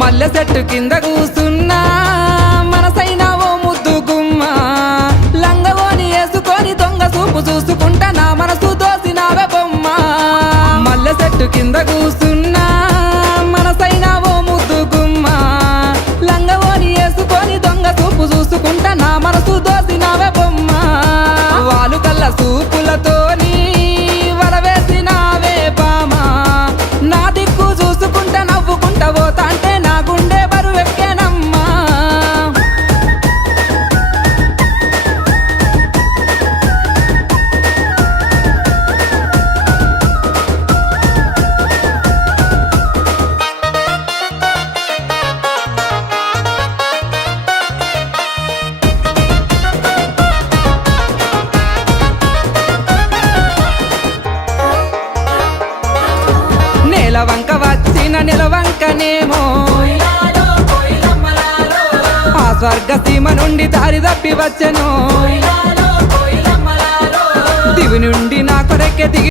మల్లె చెట్టు కింద కూసున్నా మనసైనా ఓ ముద్దు గుమ్మ లంగవోని వేసుకొని దొంగ చూపు చూసుకుంటా నా మనసు దోసినావే బొమ్మ మల్లె చెట్టు కింద కూసున్నా మనసైనా ఓ ముద్దు గుమ్మ లంగవోని వేసుకొని దొంగ చూపు చూసుకుంటా నా మనసు దోసినావే బొమ్మ వాలు కల్ల చూపులతోని వలవేసినావే బామా నా దిక్కు చూసుకుంటా నవ్వుకుంటా పోతా అంటే నా గుండె బరువెక్కేనమ్మా నెలవంక వచ్చిన నిలవంకనేమో ఆ స్వర్గ సీమ నుండి దారి తప్పి వచ్చెను దివి నుండి నా కొరకె దిగి